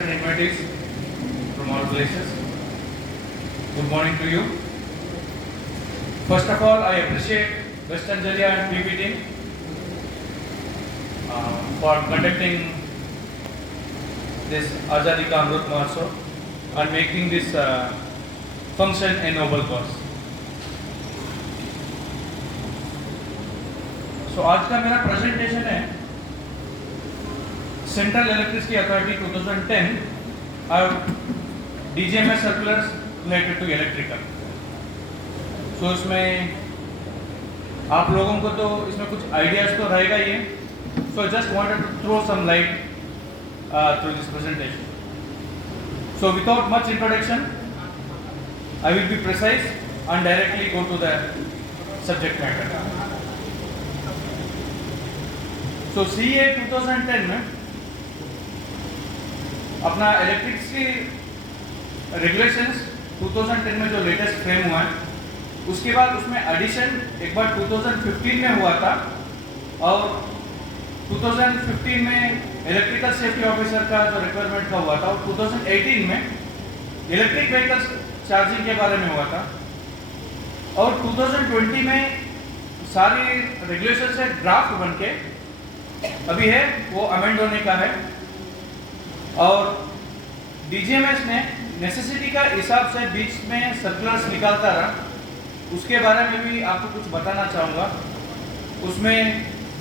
Invitees from all places. Good morning to you. First of all, I appreciate West Angelia and PP team for conducting this Azadi Ka Amrit Mahotsav and making this function a noble cause. So आज का मेरा presentation है Central Electricity Authority 2010 और DGMS circulars related to electrical. So इसमें आप लोगों को तो इसमें कुछ ideas तो रहेगा ही है. So I just wanted to throw some light through this presentation. So without much introduction, I will be precise and directly go to the subject matter. So CA 2010 में अपना इलेक्ट्रिसिटी रेगुलेशंस 2010 में जो latest frame हुआ है उसके बाद उसमें addition एक बार 2015 में हुआ था और 2015 में इलेक्ट्रिकल सेफ्टी ऑफिसर का जो रिक्वायरमेंट का हुआ था और 2018 में इलेक्ट्रिक व्हीकल्स चार्जिंग के बारे में हुआ था और 2020 में सारी रेगुलेशन से ड्राफ्ट बन के अभी है वो अमेंड होने का है और डीजीएमएस ने नेसेसिटी का हिसाब से बीच में सर्कुलर्स निकालता रहा. उसके बारे में भी आपको कुछ बताना चाहूँगा. उसमें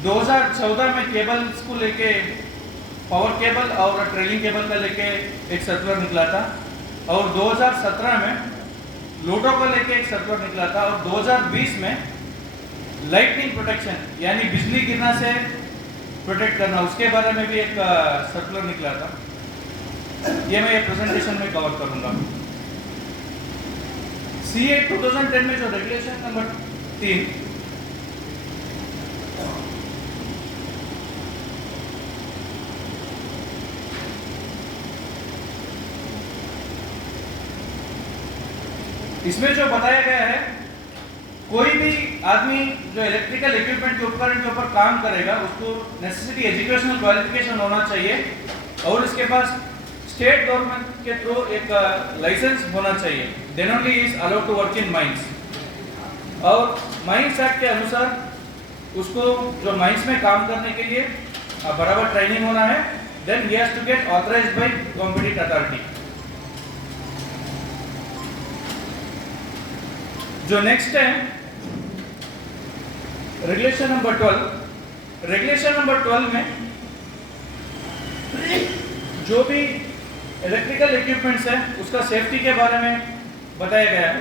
2014 में केबल्स को लेके पावर केबल और ट्रेलिंग केबल का लेके एक सर्कुलर निकला था और 2017 में लोडो को लेके एक सर्कुलर निकला था और 2020 में लाइटनिंग प्रोटेक्शन यानी बिजली गिरना से प्रोटेक्ट करना उसके बारे में भी एक सर्कुलर निकला था. ये मैं ये प्रेजेंटेशन में कवर करूंगा. CA 2010 में जो रेगुलेशन नंबर 3 इसमें जो बताया गया है कोई भी आदमी जो इलेक्ट्रिकल इक्विपमेंट के उपकरण के ऊपर काम करेगा उसको नेसेसिटी एजुकेशनल क्वालिफिकेशन होना चाहिए और इसके पास स्टेट गवर्नमेंट के थ्रू एक लाइसेंस होना चाहिए. Then only is allowed to work in mines और माइंस एक्ट के अनुसार उसको जो माइंस में काम करने के लिए बराबर ट्रेनिंग होना है. Then he has to get authorised by competent authority. जो नेक्स्ट है रेगुलेशन नंबर 12. रेगुलेशन नंबर 12 में जो भी इलेक्ट्रिकल इक्विपमेंट्स है उसका सेफ्टी के बारे में बताया गया है.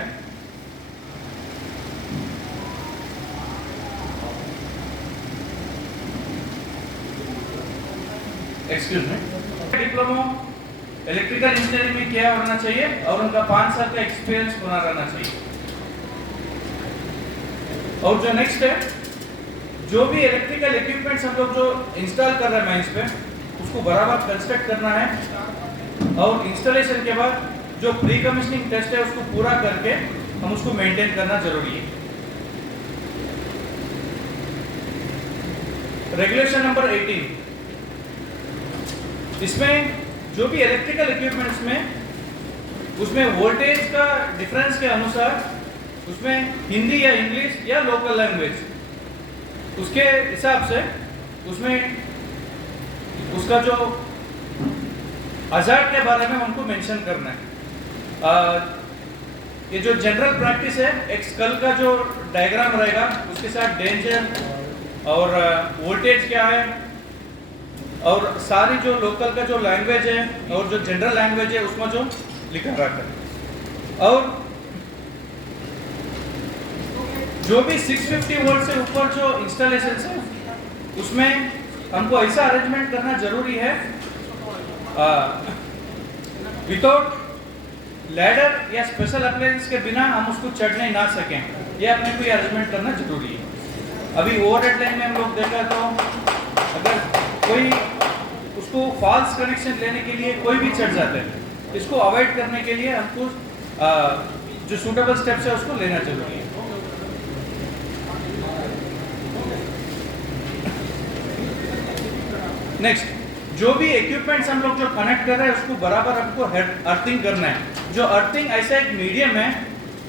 Excuse me. Diploma electrical engineering में किया होना चाहिए और उनका 5 साल का एक्सपीरियंस होना रहना चाहिए. और जो नेक्स्ट है जो भी इलेक्ट्रिकल इक्विपमेंट्स हम लोग जो इंस्टॉल कर रहे हैं माइंस पे उसको बराबर कंस्ट्रक्ट करना है और इंस्टॉलेशन के बाद जो प्री कमिश्निंग टेस्ट है उसको पूरा करके हम उसको मेंटेन करना जरूरी है. रेगुलेशन नंबर 18 इसमें जो भी इलेक्ट्रिकल इक्विपमेंट्स में उसमें वोल्टेज का डिफरेंस के अनुसार उसमें हिंदी या इंग्लिश या लोकल लैंग्वेज उसके हिसाब से उसमें उसका जो हजार्ड के बारे में हमको मेंशन करना है. ये जो जनरल प्रैक्टिस है एक स्कल का जो डायग्राम रहेगा उसके साथ डेंजर और वोल्टेज क्या है और सारी जो लोकल का जो लैंग्वेज है और जो जनरल लैंग्वेज है उसमें जो लिखा रहता है और जो भी 650 वोल्ट से ऊपर जो इंस्टॉलेशन है उसमें हमको ऐसा अरेंजमेंट करना जरूरी है विदाउट लैडर या स्पेशल अप्लायंस के बिना हम उसको चढ़ने ना सकें. ये अपने को अरेंजमेंट करना जरूरी है. अभी ओवरहेड लाइन में हम लोग देखा तो अगर कोई उसको फॉल्स कनेक्शन लेने के लिए कोई भी चढ़ जाता है इसको अवॉइड करने के लिए हमको जो सूटेबल स्टेप्स है उसको लेना जरूरी है. नेक्स्ट जो भी इक्विपमेंट्स हम लोग जो कनेक्ट कर रहे हैं उसको बराबर हमको अर्थिंग करना है। जो अर्थिंग ऐसा एक मीडियम है,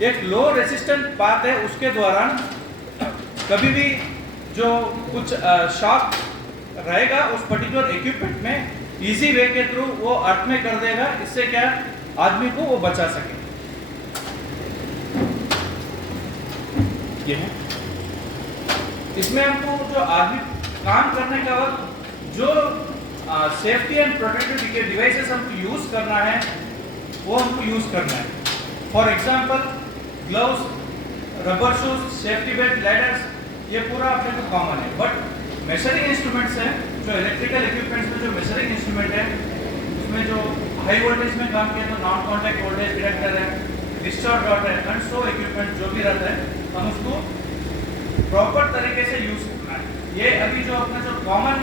एक लो रेसिस्टेंट पाथ है, उसके दौरान कभी भी जो कुछ शॉक रहेगा उस पर्टिकुलर इक्विपमेंट में इजी वे के थ्रू वो अर्थ में कर देगा, इससे क्या आदमी को वो बचा सके। ये है इसमें हमको जो आदमी काम करने का वक्त जो सेफ्टी एंड प्रोटेक्टिव डिवाइसेस हमको यूज करना है वो हमको यूज करना है। For example gloves, rubber shoes, safety belt, ladders, ये पूरा अपने को कॉमन है। बट मेजरिंग इंस्ट्रूमेंट्स हैं, जो इलेक्ट्रिकल इक्विपमेंट्स में जो मेजरिंग इंस्ट्रूमेंट है उसमें जो हाई वोल्टेज में काम किया तो नॉन कॉन्टैक्ट वोल्टेज डिटेक्टर है, डिस्चार्ज रॉड है, एंड सो इक्विपमेंट जो भी रहता है हम उसको प्रॉपर तरीके से यूज करना है। ये अभी जो अपना जो कॉमन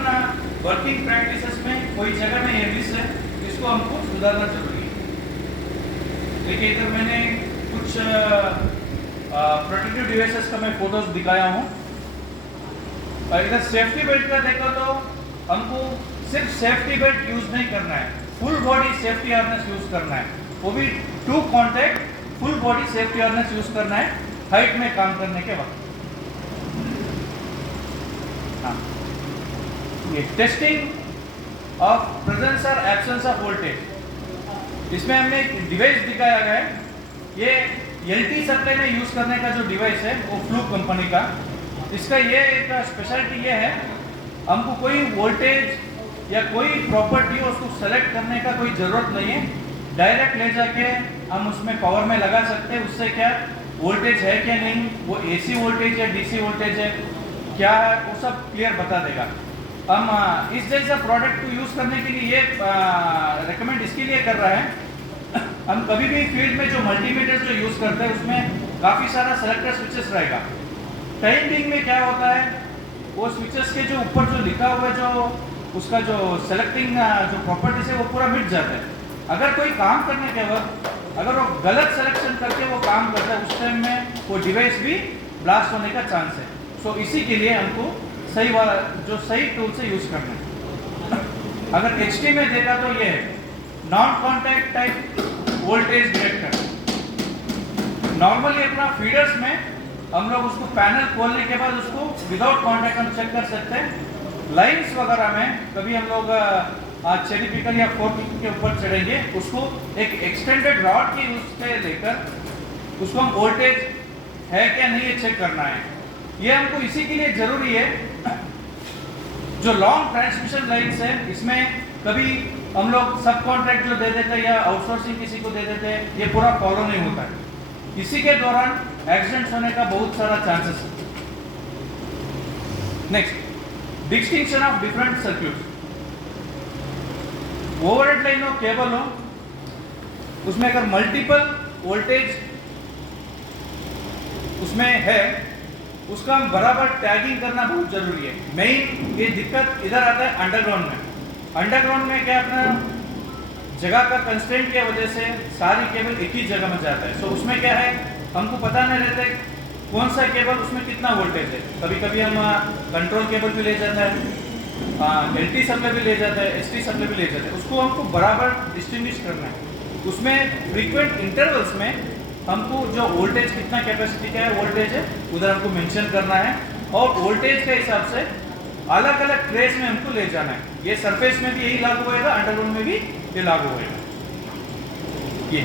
वर्किंग प्रैक्टिसेस में कोई जगह में ये मिस है, इसको हमको सुधारना जरूरी है। देखिए इधर मैंने कुछ प्रोटेक्टिव डिवाइसेस का मैं फोटोज दिखाया हूँ। इधर सेफ्टी बेल्ट का देखो तो हमको सिर्फ सेफ्टी बेल्ट यूज नहीं करना है, full body safety harness use करना है, वो भी to contact full body safety harness use करना है हाइट में काम करने के वक्त। हाँ, ये टेस्टिंग ऑफ प्रेजेंस और एब्सेंस ऑफ वोल्टेज, इसमें हमने एक डिवाइस दिखाया गया है। ये एलटी सप्लाई में यूज करने का जो डिवाइस है वो फ्लूक कंपनी का। इसका ये एक स्पेशलिटी ये है, हमको कोई वोल्टेज या कोई प्रॉपर्टी उसको सेलेक्ट करने का कोई ज़रूरत नहीं है, डायरेक्ट ले जाके हम उसमें पावर में लगा सकते हैं। उससे क्या वोल्टेज है क्या नहीं, वो एसी वोल्टेज है, डीसी वोल्टेज है, क्या है, वो सब क्लियर बता देगा। हम इस जैसा प्रोडक्ट को यूज़ करने के लिए ये रेकमेंड इसके लिए कर रहा है, हम कभी भी फील्ड में जो मल्टीमीटर जो यूज़ करते हैं उसमें काफ़ी सारा सेलेक्टर स्विचेस रहेगा। टाइम बिंग में क्या होता है, वो स्विचेस के जो ऊपर जो लिखा हुआ है जो उसका जो सेलेक्टिंग जो प्रॉपर्टीज है वो पूरा मिट जाता है। अगर कोई काम करने के वक्त अगर वो गलत सिलेक्शन करके वो काम करता है उस टाइम में वो डिवाइस भी ब्लास्ट होने का चांस है। सो इसी के लिए हमको सही वाला जो सही टूल से यूज़ करना है। अगर एचटी में देखा तो ये है non contact type voltage detector. Normally अपना फीडर्स में हम लोग उसको पैनल खोलने के बाद उसको विदाउट कॉन्टैक्ट हम चेक कर सकते हैं। लाइंस वगैरह में कभी हम लोग चेरी पिकल या फोर पिकल के ऊपर चढ़ेंगे, उसको एक एक्सटेंडेड रॉड की उससे लेकर उसको हम वोल्टेज है क्या नहीं ये चेक करना है। ये हमको इसी के लिए जरूरी है। जो लॉन्ग ट्रांसमिशन लाइन्स है इसमें कभी हम लोग सब कॉन्ट्रैक्ट जो दे देते हैं या आउटसोर्सिंग किसी को दे देते हैं, ये पूरा फॉलो नहीं होता है। इसी के दौरान एक्सीडेंट्स होने का बहुत सारा चांसेस है। Next, distinction of different circuits. Overhead line हो, केबल हो, उसमें अगर मल्टीपल वोल्टेज उसमें है उसका हम बराबर टैगिंग करना बहुत जरूरी है। मेन ये दिक्कत इधर आता है अंडरग्राउंड में। अंडरग्राउंड में क्या अपना जगह का कंस्ट्रेंट की वजह से सारी केबल एक ही जगह में जाता है। सो उसमें क्या है हमको पता नहीं रहता कौन सा केबल उसमें कितना वोल्टेज है। कभी कभी हम कंट्रोल केबल भी ले जाता है, एलटी सप्लाई भी ले जाता है, एसटी सप्लाई भी ले जाता है, उसको हमको बराबर डिस्टिंग्विश करना है। उसमें फ्रीक्वेंट इंटरवल्स में हमको जो वोल्टेज कितना कैपेसिटी का है वोल्टेज है उधर हमको मेंशन करना है और वोल्टेज के हिसाब से अलग अलग ट्रेस में हमको ले जाना है। ये सरफेस में भी यही लागू होएगा, अंडरग्राउंड में भी ये लागू होएगा। ये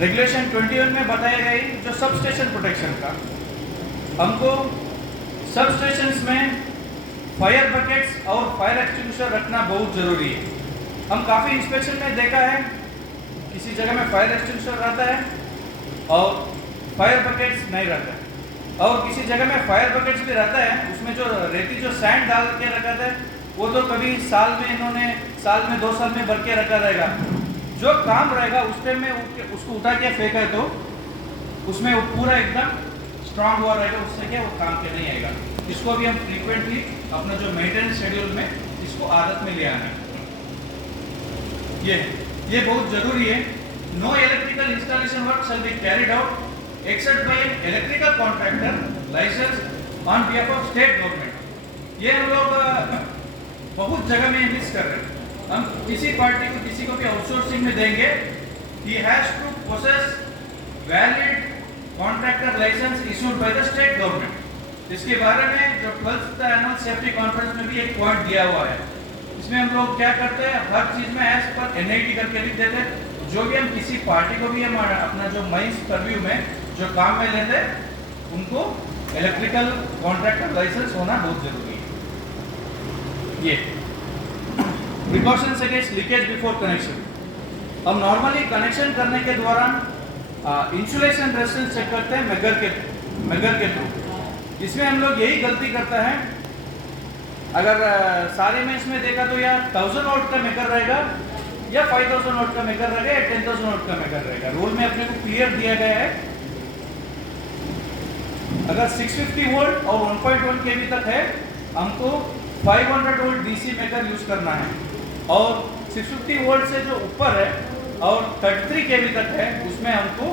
रेगुलेशन 21 में बताया गया जो सब स्टेशन प्रोटेक्शन का, हमको सब स्टेशंस में फायर बकेट्स और फायर एक्सटिंग्विशर रखना बहुत जरूरी है। हम काफ़ी इंस्पेक्शन में देखा है किसी जगह में फायर एक्सटिंग्विशर रहता है और फायर बकेट्स नहीं रहता है, और किसी जगह में फायर बकेट्स भी रहता है, उसमें जो रेती जो सैंड डाल के रखा था वो तो कभी साल में इन्होंने साल में 2 साल में भर के रखा रहेगा। जो काम रहेगा उस टाइम में उसको उठा के फेंका है तो उसमें वो पूरा एकदम स्ट्रांग हुआ रहेगा, उससे क्या वो काम के नहीं आएगा। इसको भी हम फ्रीक्वेंटली अपना जो मेंटेनेंस शेड्यूल में इसको आदत में ले आना है। ये बहुत जरूरी है। No electrical installation work shall be carried out except by an electrical contractor licence on behalf of state government. ये हम लोग बहुत जगह में मिस कर रहे हैं। हम किसी पार्टी को किसी को भी आउटसोर्सिंग में देंगे, he has to possess valid contractor license issued by the state government। इसके बारे में जो 12th एनुअल सेफ्टी कॉन्फ्रेंस में भी एक पॉइंट दिया हुआ है। इसमें हम लोग क्या करते हैं, हर चीज में एज पर NIT करके लिख देते हैं। जो भी हम किसी पार्टी को भी हम अपना जो माइंस परव्यू में जो काम में लेते हैं, उनको इलेक्ट्रिकल कॉन्ट्रैक्टर लाइसेंस होना बहुत जरूरी है। ये precautions against leakage before connection. हम नॉर्मली कनेक्शन करने के दौरान इंसुलेशन रेजिस्टेंस चेक करते हैं मेगर के थ्रू। इसमें हम लोग यही गलती करते हैं। अगर सारे में इसमें देखा तो या 1000 वोल्ट का मेकर रहेगा, या 5000 वोल्ट का मेकर रहेगा, या 10000 वोल्ट का मेकर रहेगा। रूल में अपने को क्लियर दिया गया है, अगर 650 वोल्ट और 1.1 केवी तक है, हमको 500 वोल्ट डीसी मेकर यूज करना है। और 650 वोल्ट से जो ऊपर है और 33 केवी तक है, उसमें हमको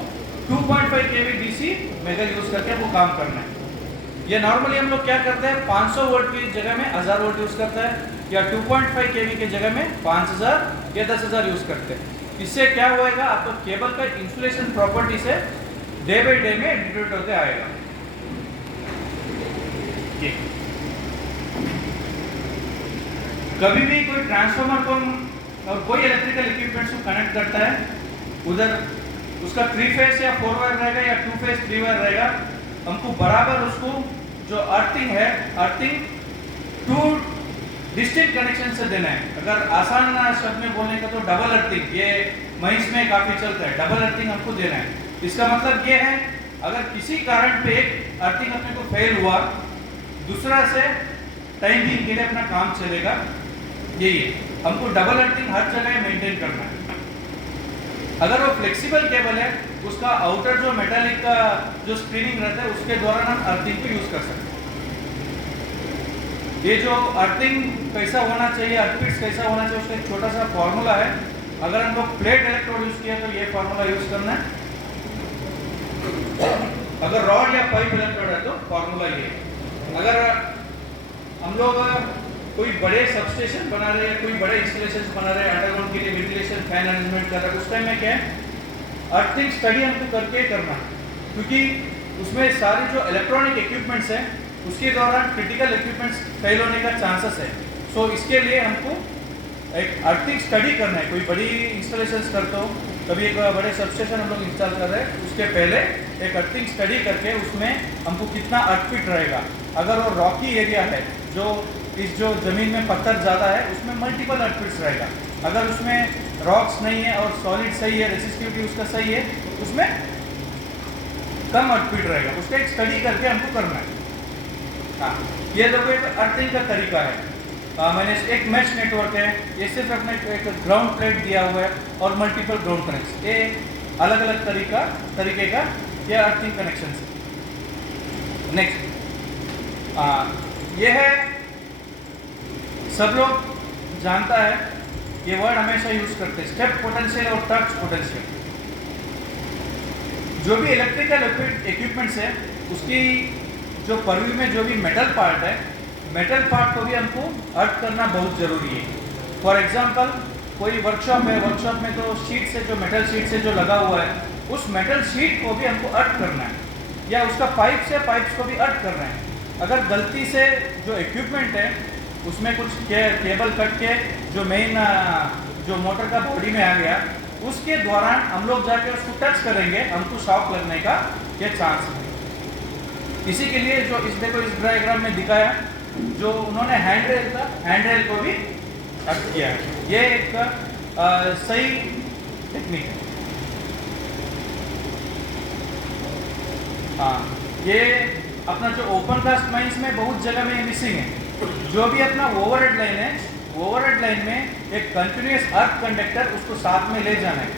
2.5 केवी डीसी मेकर यूज करके वो काम करना है। ये नॉर्मली हम लोग क्या करते हैं, 500 वोल्ट की जगह में 1000 वोल्ट यूज करता है, या 2.5 केवी की जगह में 5000 या 10000 यूज करते हैं। इससे क्या होएगा, आपको केबल का इंसुलेशन प्रॉपर्टी से डे बाय डे में डिटेक्ट होते आएगा। कभी भी कोई ट्रांसफार्मर को और कोई इलेक्ट्रिकल इक्विपमेंट्स को कनेक्ट करता है, उधर उसका 3 फेज या 4 वायर रहेगा या 2 फेज 3 वायर रहेगा, हमको बराबर उसको जो अर्थिंग है, अर्थिंग 2 डिस्टिंक्ट कनेक्शन से देना है। अगर आसान शब्द में बोलने का तो डबल अर्थिंग, ये महीस में काफी चलता है, डबल अर्थिंग हमको देना है। इसका मतलब ये है, अगर किसी कारण पे एक अर्थिंग अपने को फेल हुआ, दूसरा से टाइम बीइंग के लिए अपना काम चलेगा। यही है, हमको डबल अर्थिंग हर जगह मेंटेन करना है। अगर वो फ्लेक्सिबल केबल है, उसका आउटर जो मेटालिक का जो स्क्रीनिंग रहता है, उसके दौरान हम अर्थिंग को यूज कर सकते हैं। ये जो अर्थिंग कैसा होना चाहिए, अर्थिंग्स कैसा होना चाहिए, उसका एक छोटा सा फॉर्मूला है। अगर हम लोग प्लेट इलेक्ट्रोड यूज किया तो ये फॉर्मूला यूज करना है। अगर रॉड या पाइप इलेक्ट्रोड है तो फॉर्मूला ये है। अगर हम लोग कोई बड़े सबस्टेशन बना रहे हैं, कोई बड़े इंस्टॉलेशन बना रहे हैं, अंडरग्राउंड के लिए वेंटिलेशन फैन अरेंजमेंट कर रहे हैं, उस टाइम में क्या है, अर्थिंग स्टडी हमको करके करना है। क्योंकि उसमें सारी जो इलेक्ट्रॉनिक इक्विपमेंट्स हैं, उसके दौरान क्रिटिकल इक्विपमेंट्स फेल होने का चांसेस है। सो इसके लिए हमको एक अर्थिंग स्टडी करना है। कोई बड़ी इंस्टॉलेशन करते हो, कभी एक बड़े सबस्टेशन हम लोग इंस्टॉल कर रहे हैं, उसके पहले एक अर्थिंग स्टडी करके उसमें हमको कितना अर्थफिट रहेगा। अगर वो रॉकी एरिया है, जो जमीन में पत्थर ज़्यादा है, उसमें मल्टीपल अर्थफिट्स रहेगा। अगर उसमें रॉक्स नहीं है और सॉलिड सही है, रेसिस्टिविटी उसका सही है, उसमें कम अर्थफिट रहेगा। उसका एक स्टडी करके हमको करना है। हाँ, ये लोग एक अर्थिंग का तरीका है। मैंने एक मैच नेटवर्क है, ये सिर्फ अपने एक ग्राउंड प्लेट दिया हुआ है और मल्टीपल ग्राउंड कनेक्शन, ये अलग अलग तरीके का ये अर्थिंग कनेक्शन है। नेक्स्ट ये है, सब लोग जानता है, ये वर्ड हमेशा यूज करते हैं, स्टेप पोटेंशियल और टच पोटेंशियल। जो भी इलेक्ट्रिकल इक्विपमेंट्स है, उसकी जो परव्यू में जो भी मेटल पार्ट है, मेटल पार्ट को भी हमको अर्थ करना बहुत जरूरी है। फॉर एग्जांपल, कोई वर्कशॉप है, वर्कशॉप में तो शीट से, जो मेटल शीट से जो लगा हुआ है, उस मेटल शीट को भी हमको अर्थ करना है, या उसका पाइप्स को भी अर्थ करना है। अगर गलती से जो इक्विपमेंट है उसमें कुछ केबल कट के जो मेन जो मोटर का बॉडी में आ गया, उसके दौरान हम लोग जाके उसको टच करेंगे, हमको शॉक लगने का ये चांस है। इसी के लिए जो देखो इस डायग्राम में दिखाया, जो उन्होंने हैंडरेल था, हैंडरेल को भी अर्थ किया है। ये एक सही टेक्निक है। हाँ, ये अपना जो ओपन कास्ट माइंस में बहुत जगह में मिसिंग है। जो भी अपना ओवरहेड लाइन है, ओवरहेड लाइन में एक कंटिन्यूअस अर्थ कंडक्टर उसको साथ में ले जाना है।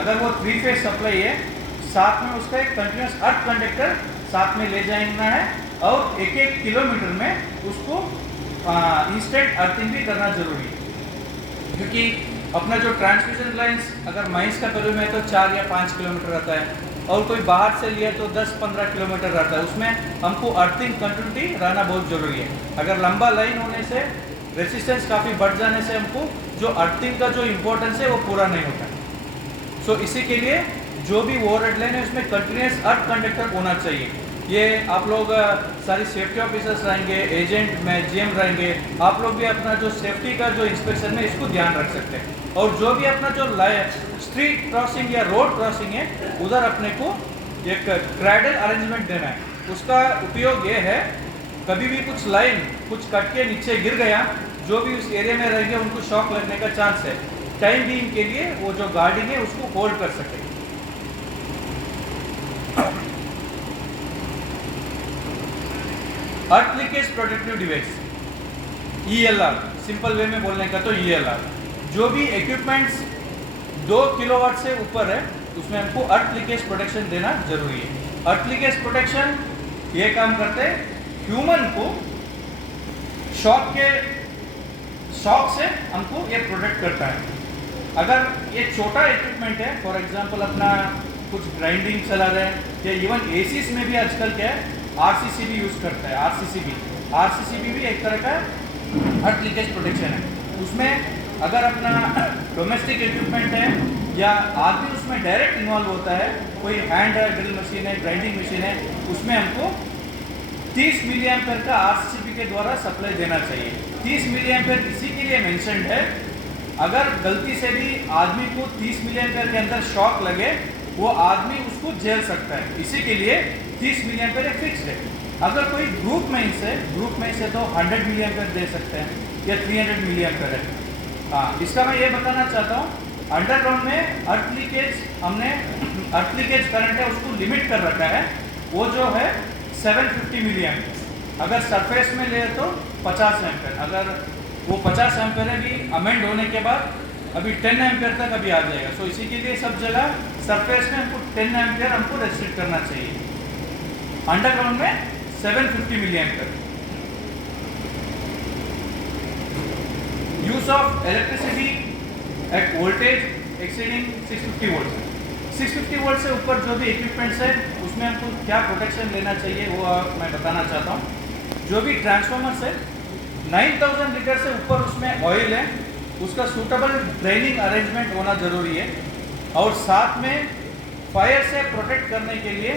अगर वो 3 फेज सप्लाई है, साथ में उसका एक कंटिन्यूअस अर्थ कंडक्टर साथ में ले जाना है, और 1-1 किलोमीटर में उसको इंस्टेंट अर्थिंग भी करना जरूरी है। क्योंकि अपना जो ट्रांसमिशन लाइंस अगर माइंस का करीब में तो 4 या 5 किलोमीटर रहता है, और कोई बाहर से लिया तो 10-15 किलोमीटर रहता है, उसमें हमको अर्थिंग कंटिन्यूटी रहना बहुत ज़रूरी है। अगर लंबा लाइन होने से रेसिस्टेंस काफ़ी बढ़ जाने से हमको जो अर्थिंग का जो इम्पोर्टेंस है वो पूरा नहीं होता है। सो इसी के लिए जो भी ओवरहेड लाइन है उसमें कंटिन्यूस अर्थ कंडक्टर होना चाहिए। ये आप लोग सारी सेफ्टी ऑफिसर्स रहेंगे, एजेंट में जीएम रहेंगे, आप लोग भी अपना जो सेफ्टी का जो इंस्पेक्शन है इसको ध्यान रख सकते हैं। और जो भी अपना जो स्ट्रीट क्रॉसिंग या रोड क्रॉसिंग है उधर अपने को एक क्राइडल अरेंजमेंट देना है। उसका उपयोग ये है, कभी भी कुछ लाइन कुछ कट के नीचे गिर गया, जो भी उस एरिया में रहेंगे उनको शॉक लगने का चांस है, टाइम बीइंग के लिए वो जो गार्डिंग है उसको होल्ड कर सके। अर्थ leakage protective device ELR, simple way में बोलने का तो ELR, जो भी इक्विपमेंट्स 2 किलोवाट से ऊपर है उसमें हमको अर्थ लीकेज प्रोटेक्शन देना जरूरी है। अर्थ लीकेज प्रोटेक्शन ये काम करते हैं ह्यूमन को शॉक से हमको ये प्रोटेक्ट करता है। अगर ये छोटा इक्विपमेंट है, फॉर एग्जांपल अपना कुछ ग्राइंडिंग चला रहे हैं या इवन एसीस में भी आजकल क्या है RCCB यूज़ करता है। RCCB भी एक तरह का अर्थ लीकेज प्रोटेक्शन है। उसमें अगर अपना डोमेस्टिक इक्विपमेंट है या आदमी उसमें डायरेक्ट इन्वॉल्व होता है, कोई हैंड ड्रिल मशीन है, ग्राइंडिंग मशीन है, उसमें हमको 30 मिली एम्पेयर का RCCB के द्वारा सप्लाई देना चाहिए। 30 मिली एम्पेयर इसी के लिए मेंशन्ड है, अगर गलती से भी आदमी को 30 मिली एम्पेयर के अंदर शॉक लगे वो आदमी उसको झेल सकता है, इसी के लिए 30 मिली एम्पेयर फिक्स्ड है। अगर कोई ग्रुप में से तो 100 मिली एम्पेयर दे सकते हैं या 300 मिली एम्पेयर है। हाँ, इसका मैं ये बताना चाहता हूँ, अंडरग्राउंड में अर्थ लीकेज करंट है उसको लिमिट कर रखा है, वो जो है 750 मिली एम्पेयर। अगर सरफेस में ले तो 50 एम्पेयर, अगर वो 50 एम्पेयर है भी अमेंड होने के बाद अभी 10 एम्पेयर तक अभी आ जाएगा। सो इसी के लिए सब जगह सरफेस में हमको 10 एम्पेयर हमको रेस्ट्रिक्ट करना चाहिए, अंडरग्राउंड में 750 milliampere. Use of electricity at voltage exceeding 650 volt. 650 volt से ऊपर जो भी इक्विपमेंट्स है उसमें हमको क्या प्रोटेक्शन लेना चाहिए वो मैं बताना चाहता हूँ। जो भी ट्रांसफॉर्मर्स है 9000 लीटर से ऊपर उसमें ऑयल है, उसका सूटेबल ड्रेनिंग अरेंजमेंट होना जरूरी है। और साथ में फायर से प्रोटेक्ट करने के लिए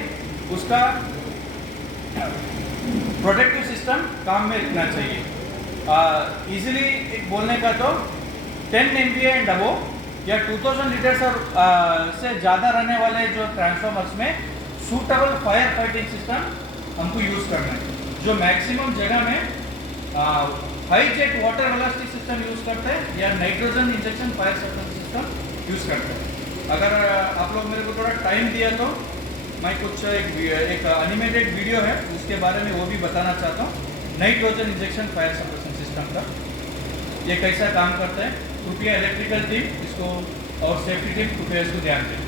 उसका प्रोटेक्टिव सिस्टम काम में रखना चाहिए। इजीली एक बोलने का तो 10 MVA एंड अबोव या 2000 लीटर से ज़्यादा रहने वाले जो ट्रांसफॉर्मर्स में सूटेबल फायर फाइटिंग सिस्टम हमको यूज़ करना है। जो मैक्सिमम जगह में high jet water velocity system use करते हैं या nitrogen injection fire suppression system use करते हैं। अगर आप लोग मेरे को थोड़ा टाइम दिया तो मैं कुछ एक एनिमेटेड वीडियो है उसके बारे में वो भी बताना चाहता हूँ, nitrogen injection fire suppression system का ये कैसा काम करता है। कृपया इलेक्ट्रिकल टीम इसको और सेफ्टी टीम कृपया इसको ध्यान दें।